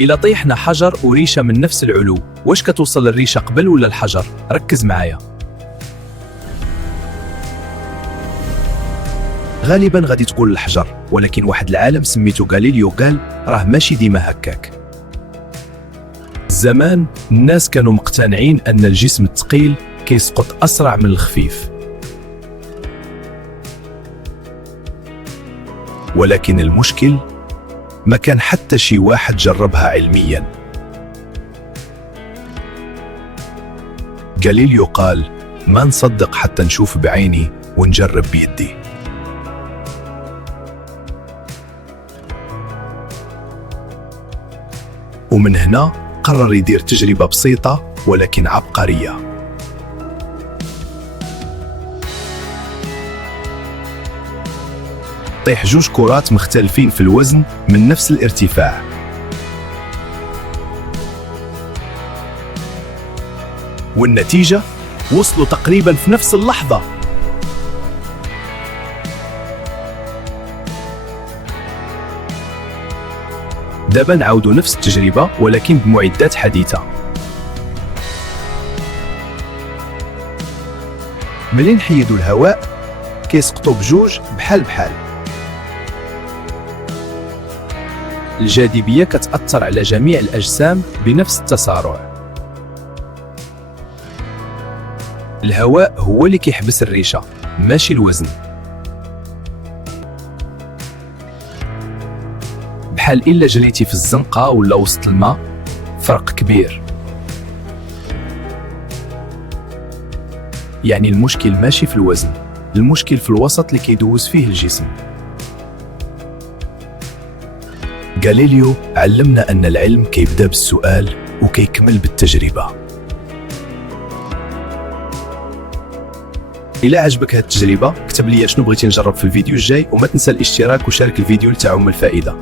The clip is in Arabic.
إلا طيحنا حجر وريشة من نفس العلو، واش كتوصل الريشة قبل ولا الحجر؟ ركز معايا. غالبا غادي تقول الحجر، ولكن واحد العالم سميتو غاليليو قال راه ماشي ديما هكاك. زمان الناس كانوا مقتنعين أن الجسم الثقيل كيسقط أسرع من الخفيف، ولكن المشكل ما كان حتى شي واحد جربها علميا. غاليليو قال ما نصدق حتى نشوف بعيني ونجرب بيدي. ومن هنا قرر يدير تجربة بسيطة ولكن عبقرية. طيح جوج كرات مختلفين في الوزن من نفس الارتفاع. والنتيجة وصلوا تقريبا في نفس اللحظة. دابا نعاودوا نفس التجربة ولكن بمعدات حديثة. ملي نحيدوا الهواء كيسقطوا بجوج بحال. الجاذبية كتأثر على جميع الأجسام بنفس التسارع. الهواء هو اللي كيحبس الريشة ماشي الوزن. بحال إلا جريتي في الزنقة ولا وسط الماء، فرق كبير. يعني المشكل ماشي في الوزن، المشكل في الوسط اللي كيدوز فيه الجسم. غاليليو علمنا أن العلم كيبدأ بالسؤال وكيكمل بالتجربة. إلا عجبك هاد التجربة اكتب لي شنو بغيتي نجرب في الفيديو الجاي، وما تنسى الاشتراك وشارك الفيديو لتعم الفائدة.